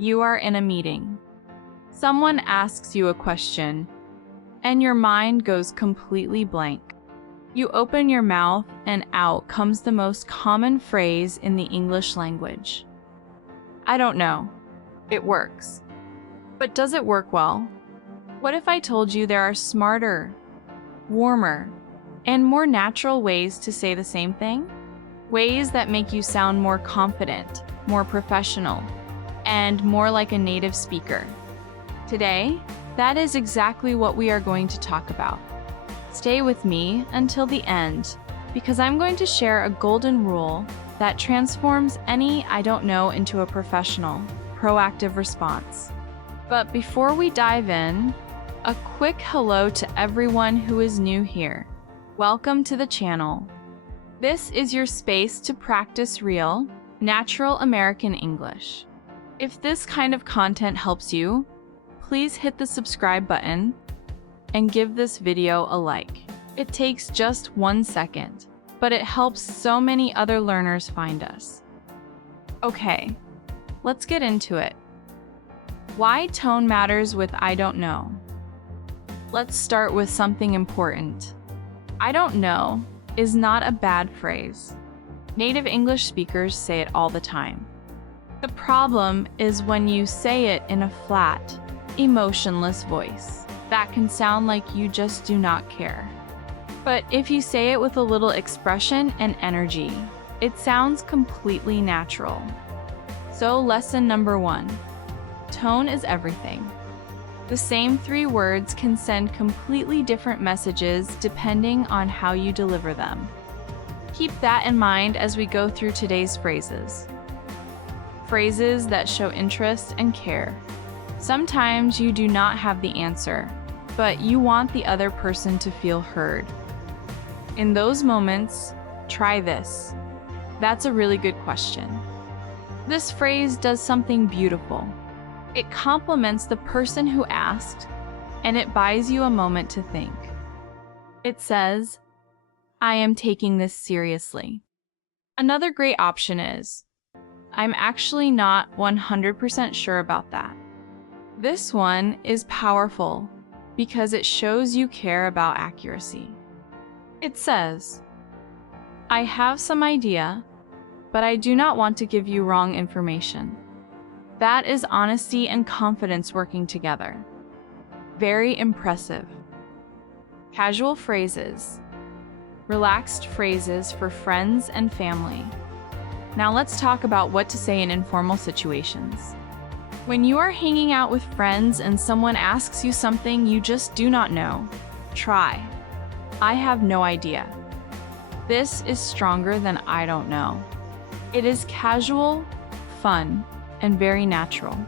You are in a meeting. Someone asks you a question, and your mind goes completely blank. You open your mouth, and out comes the most common phrase in the English language. I don't know. It works. But does it work well? What if I told you there are smarter, warmer, and more natural ways to say the same thing? Ways that make you sound more confident, more professional, and more like a native speaker. Today, that is exactly what we are going to talk about. Stay with me until the end, because I'm going to share a golden rule that transforms any I don't know into a professional, proactive response. But before we dive in, a quick hello to everyone who is new here. Welcome to the channel. This is your space to practice real, natural American English. If this kind of content helps you, please hit the subscribe button and give this video a like. It takes just 1 second, but it helps so many other learners find us. Okay, let's get into it. Why tone matters with I don't know. Let's start with something important. I don't know is not a bad phrase. Native English speakers say it all the time. The problem is when you say it in a flat, emotionless voice. That can sound like you just do not care. But if you say it with a little expression and energy, it sounds completely natural. So lesson number 1, tone is everything. The same 3 words can send completely different messages depending on how you deliver them. Keep that in mind as we go through today's phrases. Phrases that show interest and care. Sometimes you do not have the answer, but you want the other person to feel heard. In those moments, try this. That's a really good question. This phrase does something beautiful. It compliments the person who asked, and it buys you a moment to think. It says, I am taking this seriously. Another great option is, I'm actually not 100% sure about that. This one is powerful because it shows you care about accuracy. It says, I have some idea, but I do not want to give you wrong information. That is honesty and confidence working together. Very impressive. Casual phrases. Relaxed phrases for friends and family. Now let's talk about what to say in informal situations. When you are hanging out with friends and someone asks you something you just do not know, try, I have no idea. This is stronger than I don't know. It is casual, fun, and very natural.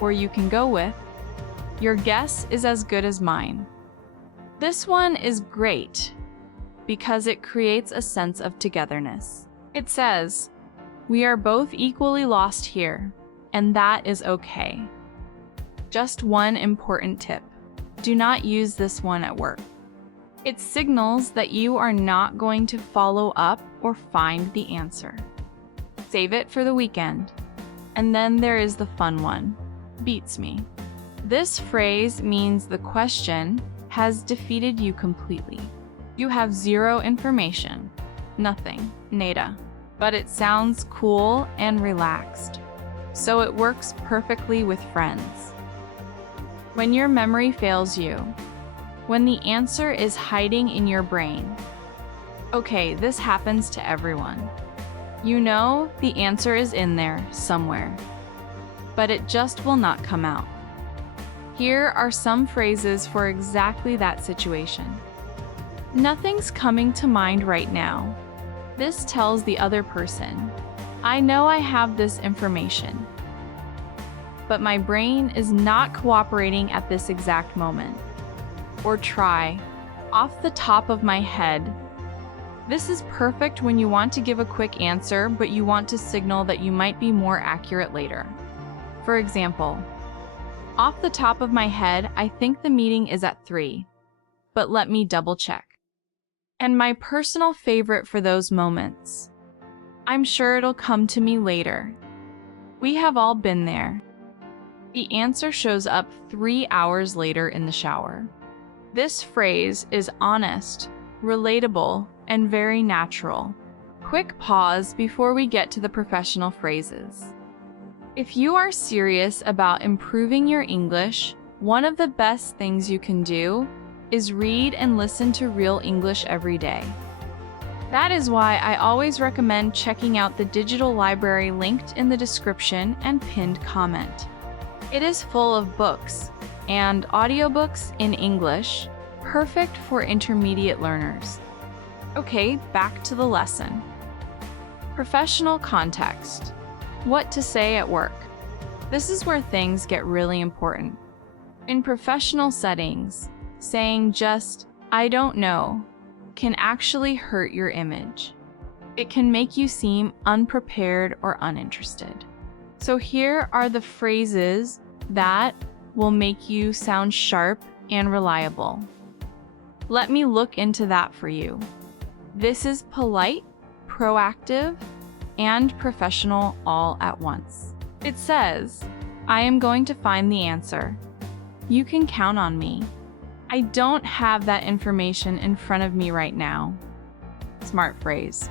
Or you can go with, your guess is as good as mine. This one is great because it creates a sense of togetherness. It says, we are both equally lost here, and that is okay. Just one important tip. Do not use this one at work. It signals that you are not going to follow up or find the answer. Save it for the weekend. And then there is the fun one, beats me. This phrase means the question has defeated you completely. You have zero information, nothing, nada, but it sounds cool and relaxed. So it works perfectly with friends. When your memory fails you, when the answer is hiding in your brain. Okay, this happens to everyone. You know the answer is in there somewhere, but it just will not come out. Here are some phrases for exactly that situation. Nothing's coming to mind right now. This tells the other person, I know I have this information, but my brain is not cooperating at this exact moment. Or try, off the top of my head. This is perfect when you want to give a quick answer, but you want to signal that you might be more accurate later. For example, off the top of my head, I think the meeting is at 3, but let me double check. And my personal favorite for those moments, I'm sure it'll come to me later. We have all been there. The answer shows up 3 hours later in the shower. This phrase is honest, relatable, and very natural. Quick pause before we get to the professional phrases. If you are serious about improving your English, one of the best things you can do is read and listen to real English every day. That is why I always recommend checking out the digital library linked in the description and pinned comment. It is full of books and audiobooks in English, perfect for intermediate learners. Okay, back to the lesson. Professional context. What to say at work. This is where things get really important. In professional settings, saying just, "I don't know," can actually hurt your image. It can make you seem unprepared or uninterested. So here are the phrases that will make you sound sharp and reliable. Let me look into that for you. This is polite, proactive, and professional all at once. It says, "I am going to find the answer. You can count on me. I don't have that information in front of me right now." Smart phrase.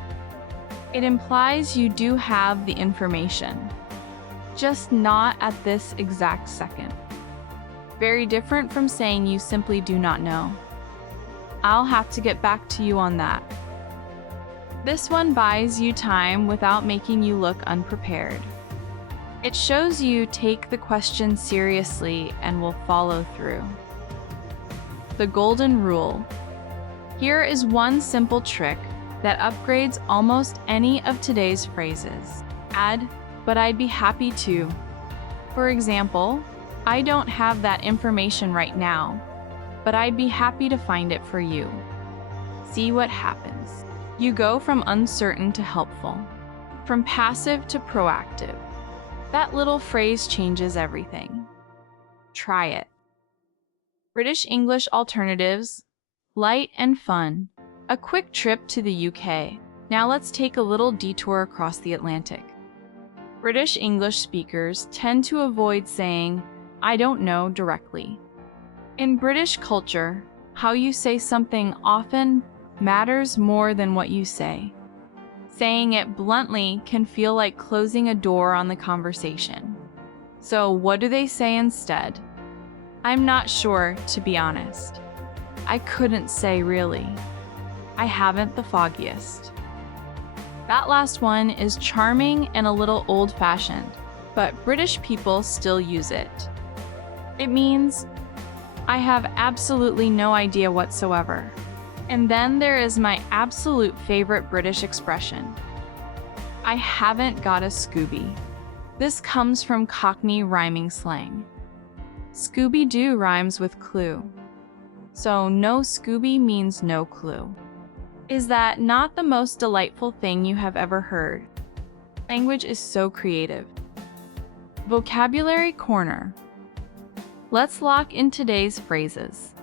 It implies you do have the information, just not at this exact second. Very different from saying you simply do not know. I'll have to get back to you on that. This one buys you time without making you look unprepared. It shows you take the question seriously and will follow through. The golden rule. Here is one simple trick that upgrades almost any of today's phrases. Add, "but I'd be happy to." For example, "I don't have that information right now, but I'd be happy to find it for you." See what happens. You go from uncertain to helpful, from passive to proactive. That little phrase changes everything. Try it. British English alternatives, light and fun. A quick trip to the UK. Now let's take a little detour across the Atlantic. British English speakers tend to avoid saying, "I don't know," directly. In British culture, how you say something often matters more than what you say. Saying it bluntly can feel like closing a door on the conversation. So what do they say instead? "I'm not sure, to be honest. I couldn't say really. I haven't the foggiest." That last one is charming and a little old-fashioned, but British people still use it. It means, "I have absolutely no idea whatsoever." And then there is my absolute favorite British expression. "I haven't got a Scooby." This comes from Cockney rhyming slang. Scooby-Doo rhymes with clue. So no Scooby means no clue. Is that not the most delightful thing you have ever heard? Language is so creative. Vocabulary Corner. Let's lock in today's phrases.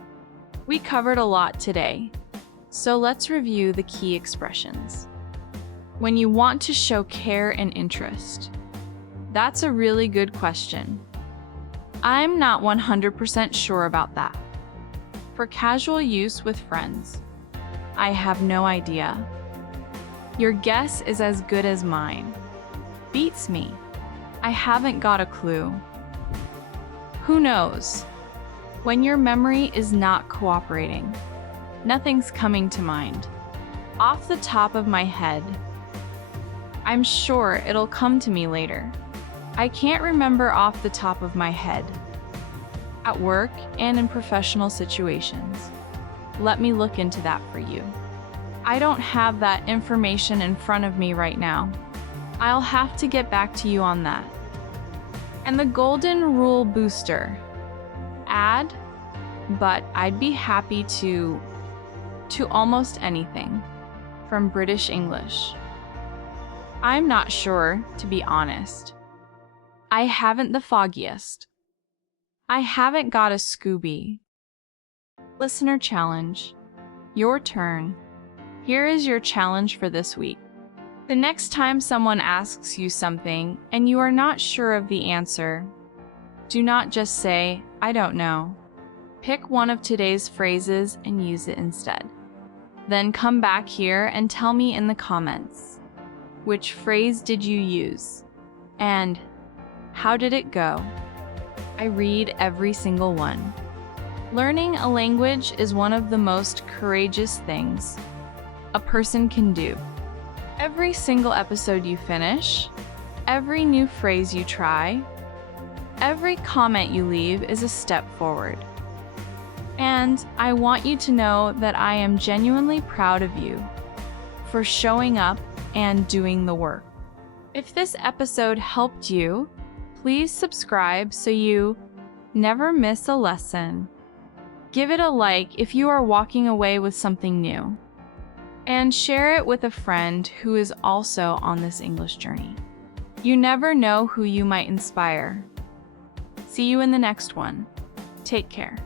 We covered a lot today, so let's review the key expressions. When you want to show care and interest. That's a really good question. I'm not 100% sure about that. For casual use with friends. I have no idea. Your guess is as good as mine. Beats me. I haven't got a clue. Who knows? When your memory is not cooperating. Nothing's coming to mind. Off the top of my head. I'm sure it'll come to me later. I can't remember off the top of my head. At work and in professional situations. Let me look into that for you. I don't have that information in front of me right now. I'll have to get back to you on that. And the golden rule booster. Add, "but I'd be happy to almost anything." From British English. I'm not sure, to be honest. I haven't the foggiest. I haven't got a Scooby. Listener challenge. Your turn. Here is your challenge for this week. The next time someone asks you something and you are not sure of the answer, Do not just say, "I don't know." Pick one of today's phrases and use it instead. Then come back here and tell me in the comments, which phrase did you use? And how did it go? I read every single one. Learning a language is one of the most courageous things a person can do. Every single episode you finish, every new phrase you try, every comment you leave is a step forward. And I want you to know that I am genuinely proud of you for showing up and doing the work. If this episode helped you, please subscribe so you never miss a lesson. Give it a like if you are walking away with something new. And share it with a friend who is also on this English journey. You never know who you might inspire. See you in the next one. Take care.